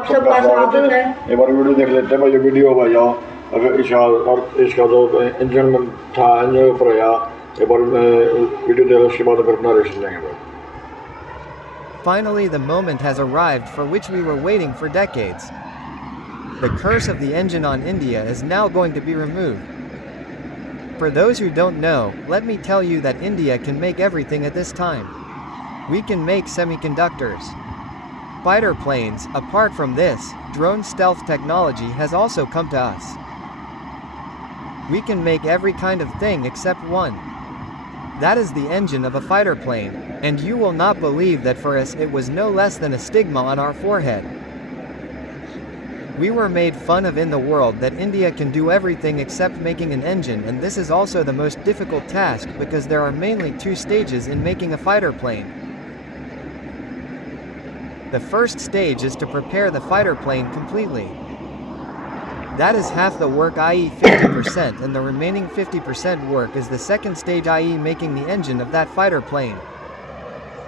आपसे क्लास में आते हैं। एक बार वीडियो देख लेते हैं भाई, ये वीडियो भाई आओ, अगर इसका जो इंजन में था, इंजन ऊपर आया, एक बार वीडियो देख, उसके बाद फिर नरेशन लेंगे भाई। Finally, the moment has arrived for which we were waiting for decades. The curse of the engine on India is now going to be removed. For those who don't know, let me tell you that India can make everything at this time. We can make semiconductors, fighter planes. Apart from this, drone stealth technology has also come to us. We can make every kind of thing except one. That is the engine of a fighter plane, and you will not believe that for us it was no less than a stigma on our forehead. We were made fun of in the world that India can do everything except making an engine, and this is also the most difficult task because there are mainly two stages in making a fighter plane. The first stage is to prepare the fighter plane completely. That is half the work, i.e. 50%, and the remaining 50% work is the second stage, i.e. making the engine of that fighter plane.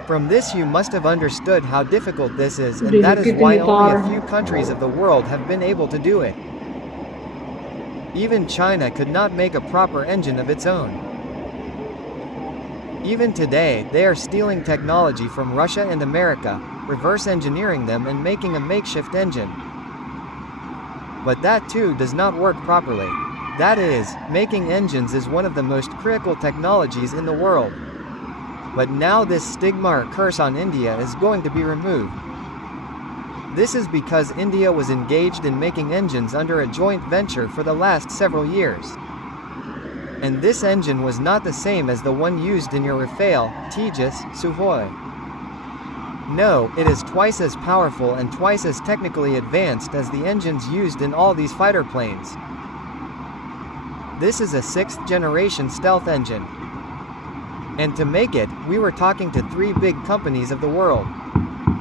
From this you must have understood how difficult this is, and that is why only a few countries of the world have been able to do it. Even China could not make a proper engine of its own. Even today, they are stealing technology from Russia and America, reverse engineering them and making a makeshift engine. But that too does not work properly. That is, making engines is one of the most critical technologies in the world. But now this stigma or curse on India is going to be removed. This is because India was engaged in making engines under a joint venture for the last several years. And this engine was not the same as the one used in your Rafale, Tejas, Sukhoi. No, it is twice as powerful and twice as technically advanced as the engines used in all these fighter planes. This is a 6th generation stealth engine. And to make it, we were talking to 3 big companies of the world.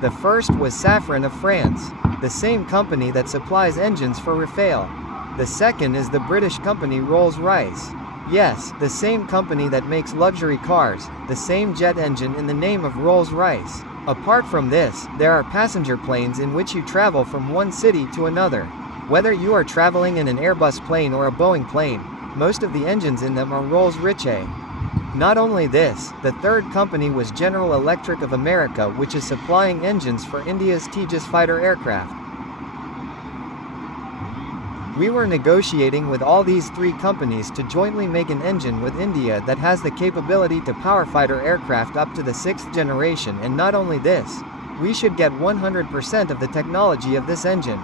The first was Safran of France, the same company that supplies engines for Rafale. The second is the British company Rolls-Royce. Yes, the same company that makes luxury cars, the same jet engine in the name of Rolls-Royce. Apart from this, there are passenger planes in which you travel from one city to another. Whether you are traveling in an Airbus plane or a Boeing plane, most of the engines in them are Rolls-Royce. Not only this, the third company was General Electric of America, which is supplying engines for India's Tejas fighter aircraft. We were negotiating with all these 3 companies to jointly make an engine with India that has the capability to power fighter aircraft up to the 6th generation, and not only this, we should get 100% of the technology of this engine.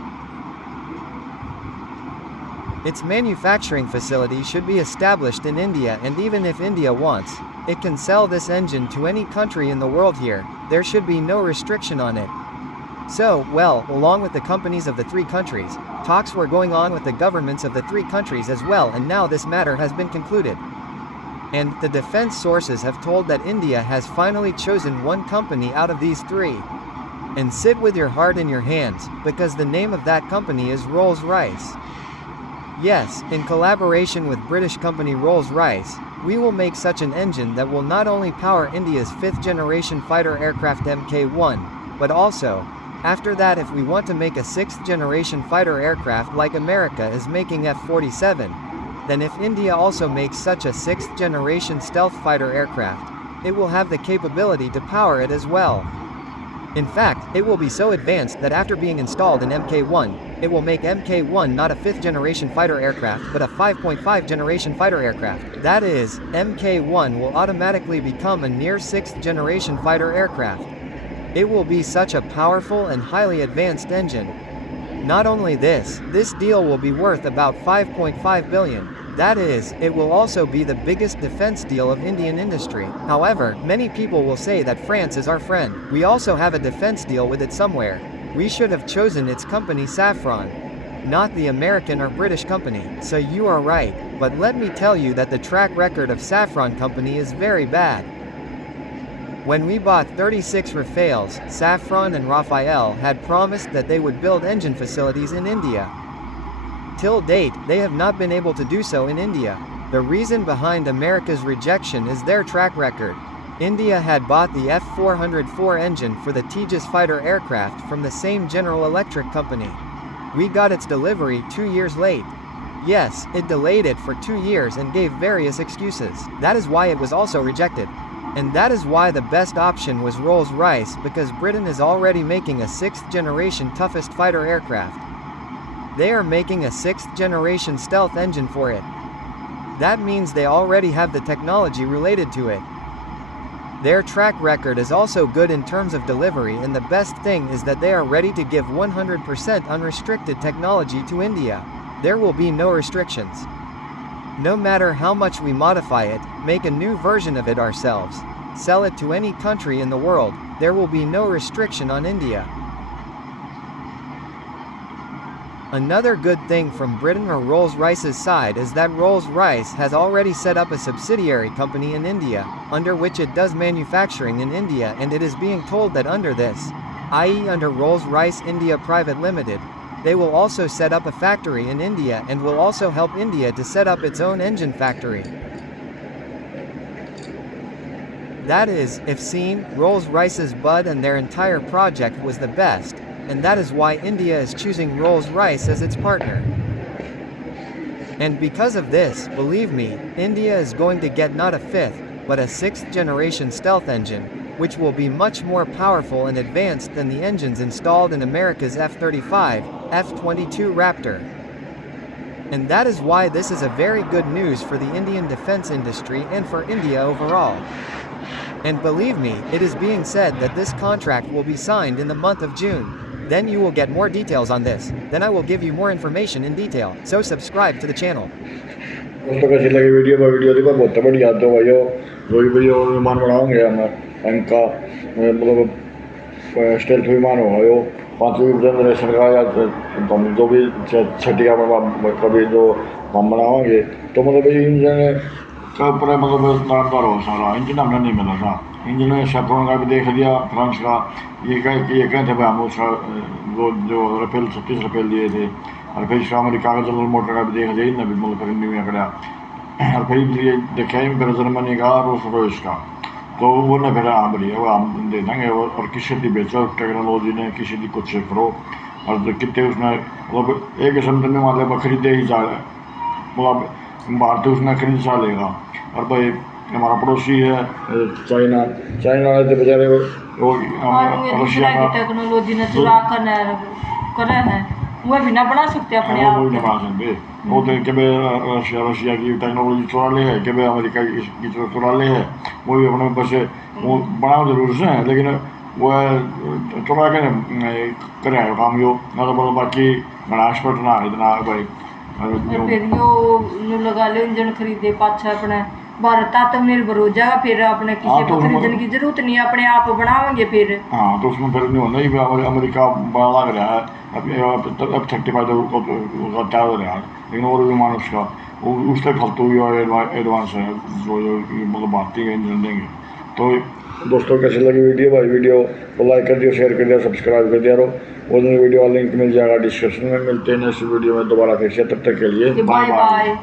Its manufacturing facility should be established in India, and even if India wants, it can sell this engine to any country in the world here. There should be no restriction on it. So, well, along with the companies of the 3 countries, talks were going on with the governments of the 3 countries as well, and now this matter has been concluded. And the defense sources have told that India has finally chosen one company out of these 3. And sit with your heart in your hands, because the name of that company is Rolls-Royce. Yes, in collaboration with British company Rolls-Royce, we will make such an engine that will not only power India's 5th generation fighter aircraft Mk1, but also, after that, if we want to make a 6th generation fighter aircraft like America is making F-47, then if India also makes such a 6th generation stealth fighter aircraft, it will have the capability to power it as well. In fact, it will be so advanced that after being installed in Mk1, it will make Mk1 not a 5th generation fighter aircraft but a 5.5 generation fighter aircraft. That is, Mk1 will automatically become a near 6th generation fighter aircraft. It will be such a powerful and highly advanced engine. Not only this deal will be worth about 5.5 billion. That is, it will also be the biggest defense deal of Indian industry. However, many people will say that France is our friend. We also have a defense deal with it somewhere. We should have chosen its company Safran, not the American or British company. So you are right, but let me tell you that the track record of Safran company is very bad. When we bought 36 Rafales, Safran and Rafael had promised that they would build engine facilities in India. Till date, they have not been able to do so in India. The reason behind America's rejection is their track record. India had bought the F-404 engine for the Tejas fighter aircraft from the same General Electric company. We got its delivery 2 years late. Yes, it delayed it for 2 years and gave various excuses. That is why it was also rejected. And that is why the best option was Rolls-Royce, because Britain is already making a 6th generation toughest fighter aircraft. They are making a 6th generation stealth engine for it. That means they already have the technology related to it. Their track record is also good in terms of delivery, and the best thing is that they are ready to give 100% unrestricted technology to India. There will be no restrictions. No matter how much we modify it, make a new version of it ourselves, sell it to any country in the world, there will be no restriction on India. Another good thing from Britain or Rolls-Royce's side is that Rolls-Royce has already set up a subsidiary company in India, under which it does manufacturing in India, and it is being told that under this, i.e. under Rolls-Royce India Private Limited, they will also set up a factory in India and will also help India to set up its own engine factory. That is, if seen, Rolls-Royce's bud and their entire project was the best, and that is why India is choosing Rolls-Royce as its partner. And because of this, believe me, India is going to get not a 5th, but a 6th generation stealth engine, which will be much more powerful and advanced than the engines installed in America's F-35, F-22 Raptor. And that is why this is a very good news for the Indian defense industry and for India overall. And believe me, it is being said that this contract will be signed in the month of June. Then you will get more details on this. Then I will give you more information in detail, so subscribe to the channel. दोस्तों कैसी लगी video देखो बहुत बढ़िया। तो भाई जो भी वीडियो विमान बनाओगे हम इनका मतलब स्टेल्थ विमान होगा यो 5वीं जनरेशन का, या हम जो भी 6ठी का कभी जो हम बनाओगे तो मतलब इंजन का ऊपर मतलब नामदार हो सारा इंजन हमने नहीं मिला था। इंजन शेफ्रॉन का भी देख लिया, फ्रांस का, ये कहते भाई हम उसका जो राफेल 36 राफेल दिए थे, और फिर अमेरिका का जनरल मोटर का भी देख लिया, इनने भी मतलब फिर न्यू आंकड़ा, और फिर ये देखा ही फिर जर्मनी का रोल्स रॉयस का, तो वो ने फिर हाँ बोलिए वो हम दे देंगे। और किसी की बेचो टेक्नोलॉजी ने, किसी की कुछ करो, और कितने उसने मतलब एक किस्म से मतलब खरीदे ही जा मतलब भारत उसने खरीद सा लेगा। और भाई हमारा पड़ोसी है चाइना तो बेचारे वो रशिया का टेक्नोलॉजी ने चुरा कर करे हैं, वो भी ना बना सकते अपने आप, वो नहीं बना सकते। वो तो कभी रशिया की टेक्नोलॉजी चुरा ले है, कभी अमेरिका की चुरा ले है, वो भी अपने ऊपर से वो बनाओ जरूर से है, लेकिन वो चुरा के करे काम यो ना तो बोलो बाकी बड़ा एक्सपर्ट ना इतना भाई। फिर यो लगा लो इंजन खरीदे पाछा अपने भारत आत्मनिर्भर हो जाएगा, फिर अपने किसी को खरीदने की जरूरत नहीं, अपने आप बनाएंगे फिर। हाँ तो उसमें फिर नहीं होना ही, अमेरिका बड़ा लग रहा है अब 35 तैयार हो रहा है, लेकिन और विमान उसका उस तक खलते हुए एडवांस है जो मतलब भारतीय का इंजन देंगे। तो दोस्तों कैसी लगी वीडियो भाई, वीडियो को लाइक कर दियो, शेयर कर दिया, सब्सक्राइब कर दिया रहो। वो वीडियो का लिंक मिल जाएगा डिस्क्रिप्शन में। मिलते हैं नेक्स्ट वीडियो में दोबारा फिर से, तब तक के लिए बाय बाय।